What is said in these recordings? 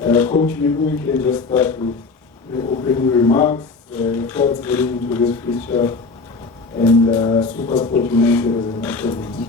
Coach, maybe we can just start with your opening remarks, your thoughts getting into this fixture, and SuperSport United as an academy.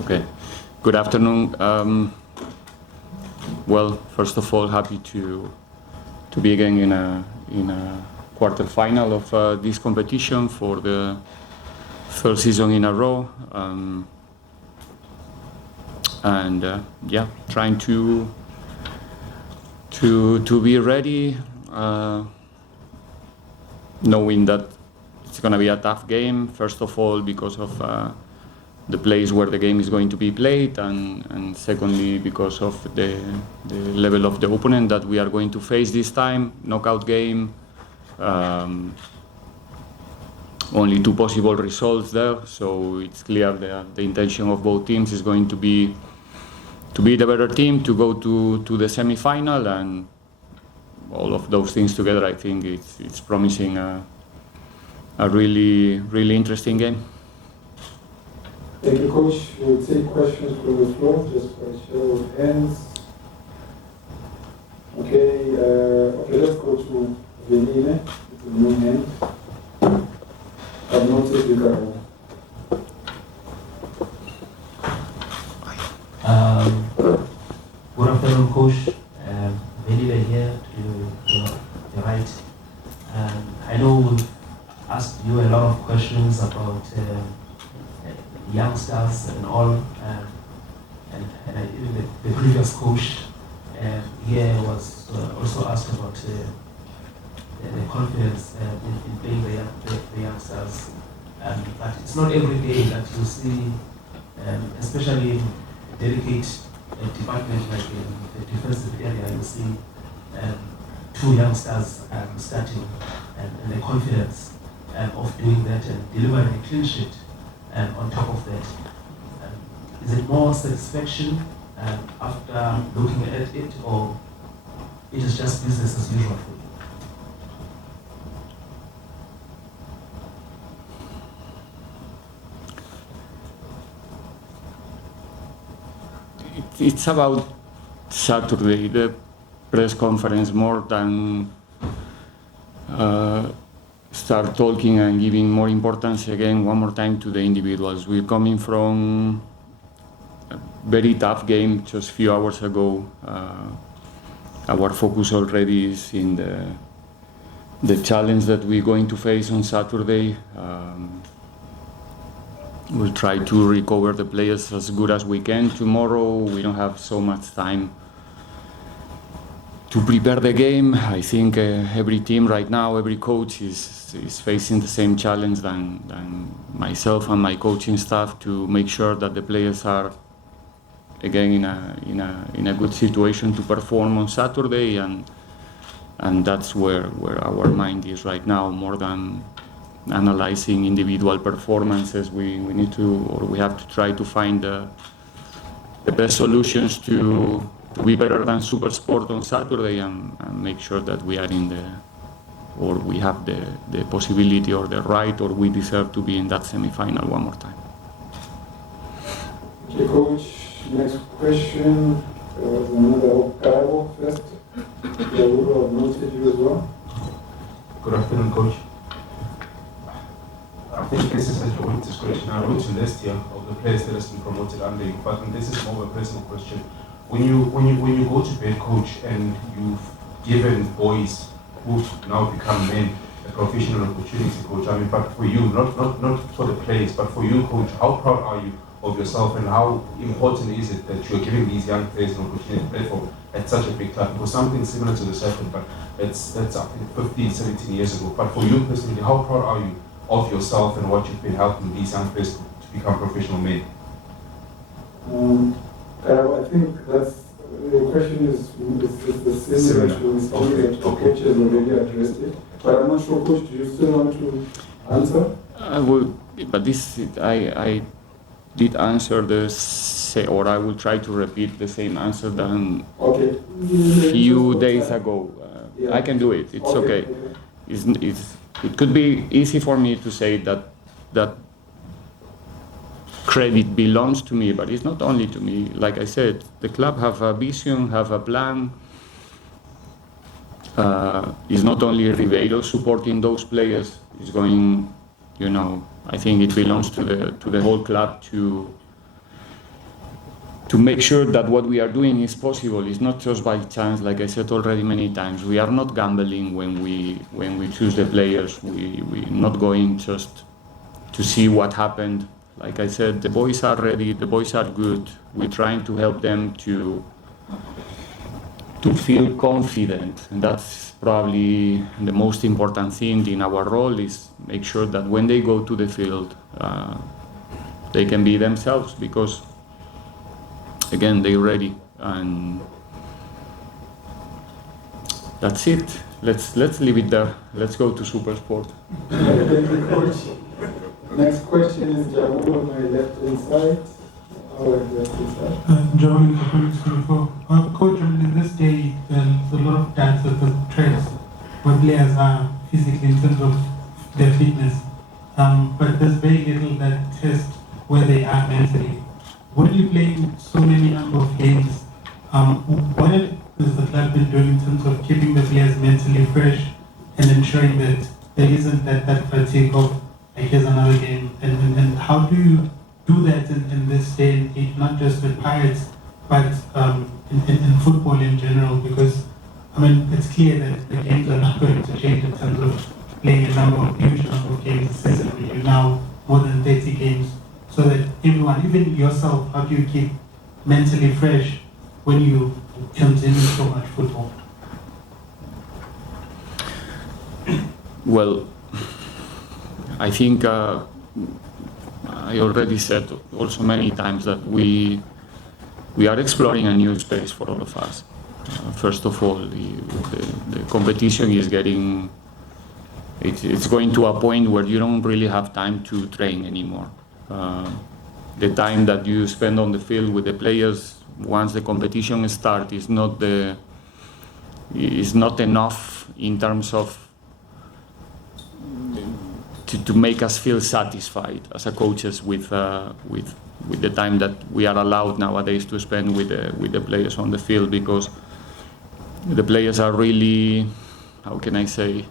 Okay. Good afternoon. Well, first of all, happy to be again in a quarter final of this competition for the third season in a row, and trying to be ready, knowing that it's going to be a tough game. First of all, because of the place where the game is going to be played, and secondly because of the level of the opponent that we are going to face this time. Knockout game, only two possible results there, so it's clear that the intention of both teams is going to be the better team, to go to the semi-final, and all of those things together, I think it's promising a really interesting game. Thank you, Coach. We'll take questions from the floor, just by show of hands. Okay, let's go to Venine. It's a new hand. I've noticed Riveiro. Good afternoon, Coach. Venine here to your right. I know we've asked you a lot of questions about youngsters and all, and even the previous coach here was also asked about the confidence in playing the youngsters. But it's not every day that you see, especially in a delicate department like in the defensive area, you see two youngsters starting, and the confidence of doing that and delivering a clean sheet. On top of that, is it more satisfaction after looking at it, or it is just business as usual for you? It's about Saturday, the press conference, more than start talking and giving more importance again one more time to the individuals. We're coming from a very tough game just a few hours ago. Our focus already is in the challenge that we're going to face on Saturday. We'll try to recover the players as good as we can tomorrow. We don't have so much time to prepare the game. I think every team right now, every coach is facing the same challenge than myself and my coaching staff, to make sure that the players are again in a good situation to perform on Saturday, and that's where our mind is right now, more than analyzing individual performances. We need to, or we have to try to find the best solutions to be better than SuperSport on Saturday, and make sure that we are or we have the possibility or the right, or we deserve to be in that semi-final one more time. Okay, Coach. Next question. There was another Carlo first. I would have noted you as well. Good afternoon, Coach. I think this is a Joint's question. I wrote a list here of the players that has been promoted under you, but this is more of a personal question. When you go to bed, Coach, and you've given boys who've now become men a professional opportunity, Coach, I mean, but for you, not for the players, but for you, Coach, how proud are you of yourself, and how important is it that you're giving these young players an opportunity to play for at such a big club? It was something similar to the happened, but that's I think 15, 17 years ago. But for you personally, how proud are you of yourself and what you've been helping these young players to become professional men? I think that's your question is the same actually. The coaches already addressed it, but I'm not sure, Coach. Do you still want to answer? I would, but I did answer or I will try to repeat the same answer than few days ago. I can do it. It's okay. It could be easy for me to say that credit belongs to me, but it's not only to me. Like I said, the club have a vision, have a plan. It's not only Riveiro supporting those players. It's going, I think it belongs to the whole club to make sure that what we are doing is possible. It's not just by chance, like I said already many times. We are not gambling when we choose the players. We're not going just to see what happened. Like I said, the boys are ready, the boys are good. We're trying to help them to feel confident. And that's probably the most important thing in our role, is make sure that when they go to the field, they can be themselves, because again, they're ready. And that's it. Let's leave it there. Let's go to SuperSport. Thank you, Coach. Next question is Jamal on my left-hand side. Our left-hand side. Jamal is the Coach, in this day, there's a lot of data that trace where players are physically in terms of their fitness. But there's very little that tests where they are mentally. When you play so many number of games, what has the club been doing in terms of keeping the players mentally fresh and ensuring that there isn't that fatigue of, here's another game? And how do you do that in this day and age, not just with Pirates, but in football in general? Because, it's clear that the games are not going to change in terms of playing a huge number of games seasonally. You're now more than 30 games. So that everyone, even yourself, how do you keep mentally fresh when you continue so much football? Well, I think I already said also many times that we are exploring a new space for all of us. First of all, the competition is getting, it's going to a point where you don't really have time to train anymore. The time that you spend on the field with the players once the competition starts is not enough in terms of to make us feel satisfied as a coaches with the time that we are allowed nowadays to spend with the players on the field, because the players are really, how can I say,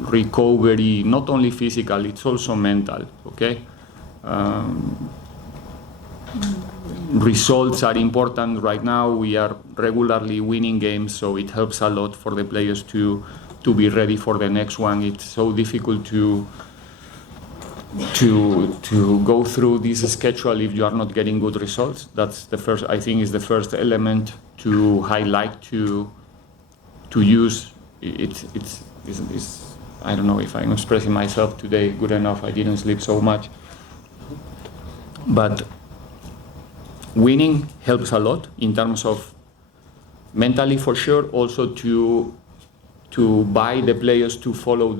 recovery, not only physical, it's also mental, okay? Results are important right now. We are regularly winning games, so it helps a lot for the players to be ready for the next one. It's so difficult to go through this schedule if you are not getting good results. That's the first, I think, is the first element to highlight, to use. It's I don't know if I'm expressing myself today good enough. I didn't sleep so much. But winning helps a lot in terms of mentally, for sure, also to buy the players to follow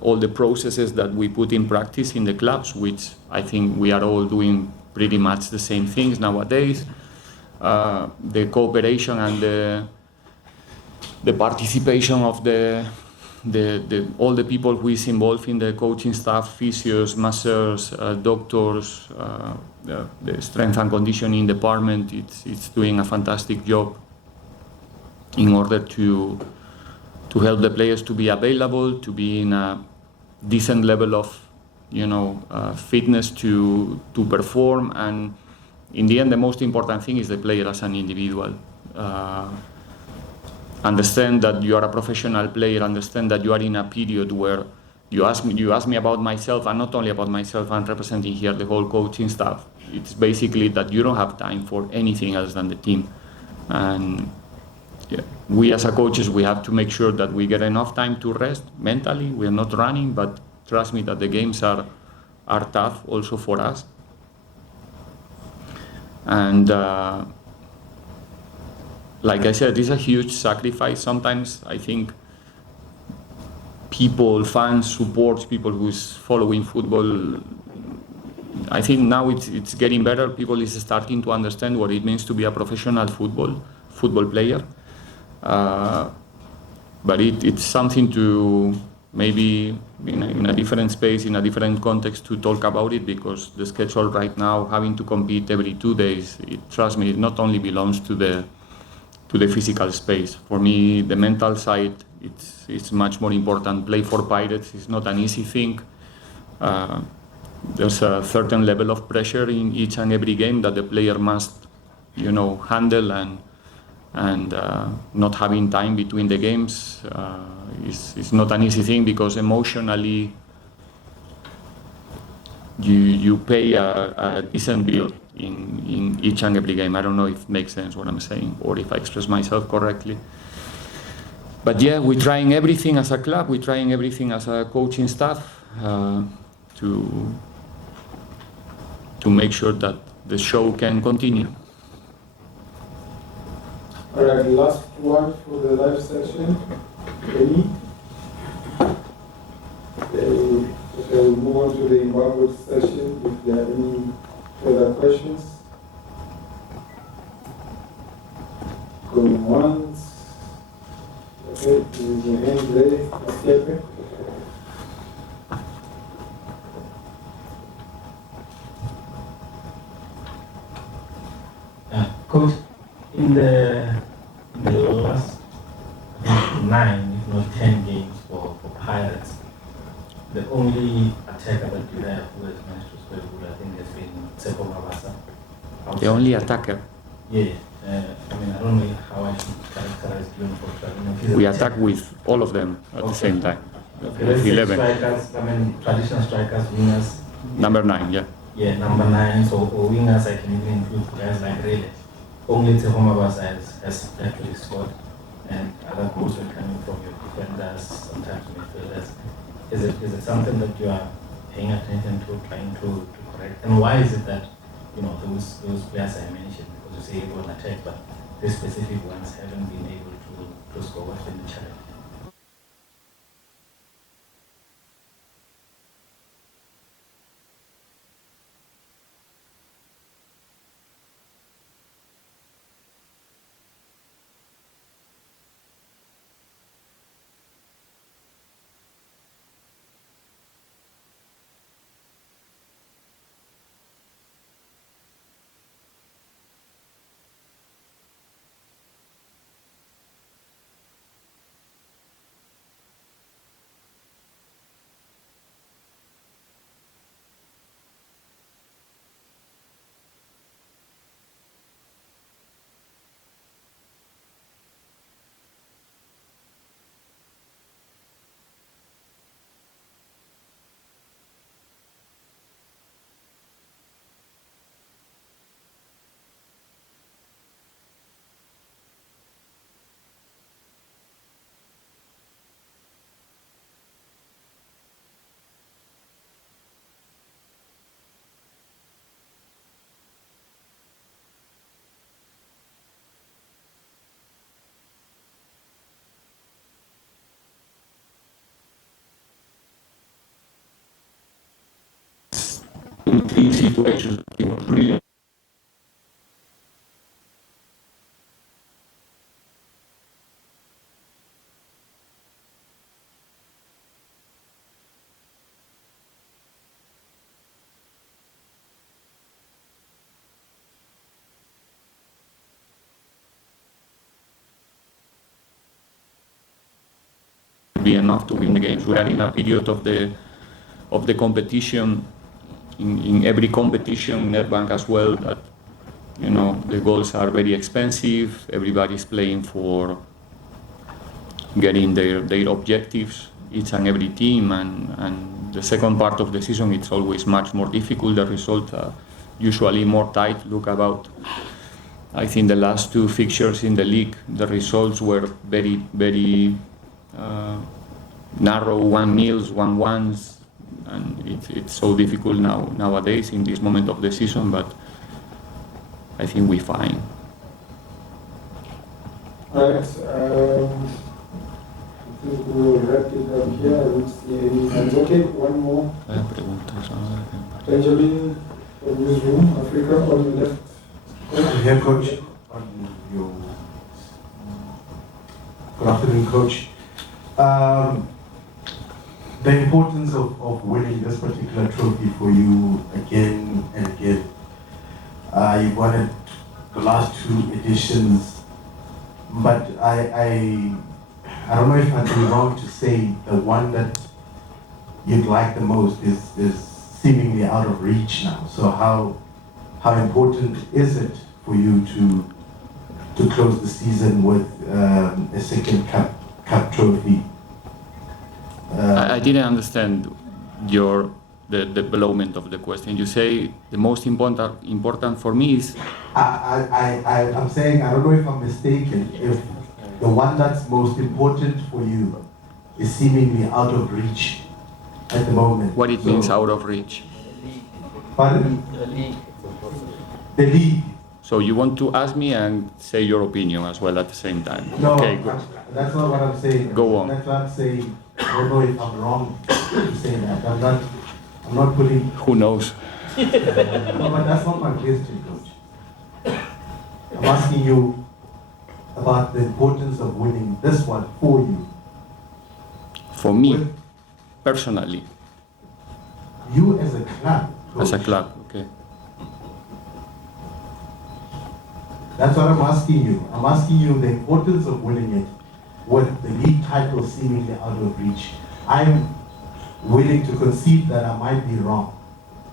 all the processes that we put in practice in the clubs, which I think we are all doing pretty much the same things nowadays. The cooperation and the participation of all the people who is involved in the coaching staff, physios, masseurs, doctors, the strength and conditioning department, it's doing a fantastic job in order to help the players to be available, to be in a decent level of, fitness to perform. And in the end, the most important thing is the player as an individual. Understand that you are a professional player, understand that you are in a period where you ask me about myself, and not only about myself, I'm representing here the whole coaching staff. It's basically that you don't have time for anything else than the team. And we as a coaches, we have to make sure that we get enough time to rest mentally. We are not running, but trust me that the games are tough also for us. And like I said, it's a huge sacrifice. Sometimes I think people, fans, support, people who's following football, I think now it's getting better. People is starting to understand what it means to be a professional football player. But it's something to maybe in a different space, in a different context to talk about it, because the schedule right now, having to compete every 2 days, trust me, it not only belongs to the physical space. For me, the mental side, it's much more important. Play for Pirates is not an easy thing. There's a certain level of pressure in each and every game that the player must, handle, and not having time between the games is not an easy thing, because emotionally you pay a decent bill in each and every game. I don't know if it makes sense what I'm saying, or if I express myself correctly. But yeah, we're trying everything as a club, we're trying everything as a coaching staff to make sure that the show can continue. All right, last one for the live session. Any? Okay, we'll move on to the embargoed session. If there are any further questions. Going once. Okay, there is a hand there. Coach, in the last 9, if not 10 games for Pirates, the only attacker that you have who has managed to score a goal, I think, has been Tshepo Mabasa. The only attacker. Yeah. I don't know how I should characterize Glenn Fox. We attack with all of them at the same time. Okay, let's say 11. strikers, traditional strikers, wingers. Number 9, yeah. Yeah, number 9. So wingers, I can even include guys like Riveiro. Only Tshepo Mabasa has actually scored, and other goals are coming from your defenders, sometimes midfielders. Is it something that you are paying attention to, trying to correct? And why is it that those players I mentioned, because you say everyone attacks, but these specific ones haven't been able to score? What's been the challenge? In 3 situations, it was really be enough to win the games. We are in a period of the competition, in every competition, Nedbank as well, that the goals are very expensive. Everybody's playing for getting their objectives, each and every team, and the second part of the season it's always much more difficult. The results are usually more tight. Look about, I think, the last 2 fixtures in the league, the results were very, very narrow, 1-0s, 1-1s, and it's so difficult nowadays in this moment of the season, but I think we're fine. All right, I think we'll wrap it up here. I don't see any hands. Okay, one more. Benjamin from Newsroom, Africa, on the left. Here, Coach. Good afternoon, Coach. the importance of winning this particular trophy for you again and again. You won it the last 2 editions, but I don't know if I'd be wrong to say the one that you'd like the most is seemingly out of reach now. So how important is it for you to close the season with a second cup trophy? I didn't understand the development of the question. You say the most important for me is. I'm saying, I don't know if I'm mistaken, if the one that's most important for you is seemingly out of reach at the moment. What it means out of reach. Pardon? The league. The league. So you want to ask me and say your opinion as well at the same time. No, Okay, good. that's not what I'm saying. Go on. That's what I'm saying. I don't know if I'm wrong to say that. I'm not putting. Who knows? No, but that's not my question, Coach. I'm asking you about the importance of winning this one for you. For me, With personally, you as a club. as a Coach. club, okay. That's what I'm asking you. I'm asking you the importance of winning it with the league title seemingly out of reach. I'm willing to concede that I might be wrong.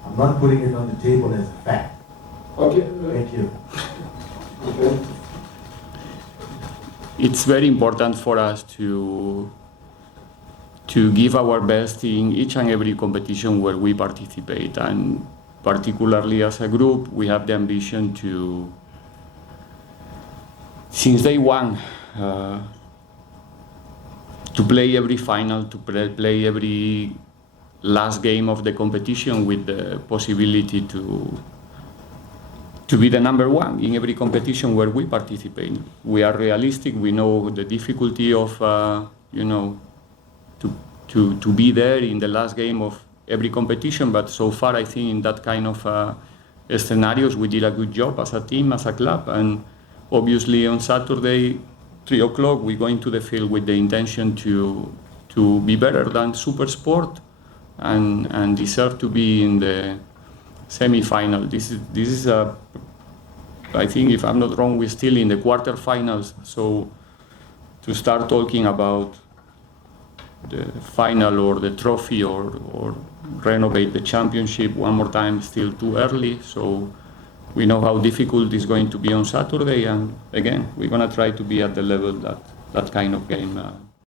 I'm not putting it on the table as a fact. Okay. Thank you. Okay. It's very important for us to give our best in each and every competition where we participate, and particularly as a group, we have the ambition to, since day one, to play every final, to play every last game of the competition with the possibility to be the number one in every competition where we participate. We are realistic. We know the difficulty of, to be there in the last game of every competition. But so far, I think in that kind of scenarios, we did a good job as a team, as a club. And obviously on Saturday, 3 o'clock, we go into the field with the intention to be better than SuperSport and deserve to be in the semi-final. This is I think, if I'm not wrong, we're still in the quarterfinals. So to start talking about the final or the trophy or renovate the championship one more time, still too early. So we know how difficult it's going to be on Saturday, and again, we're going to try to be at the level that kind of game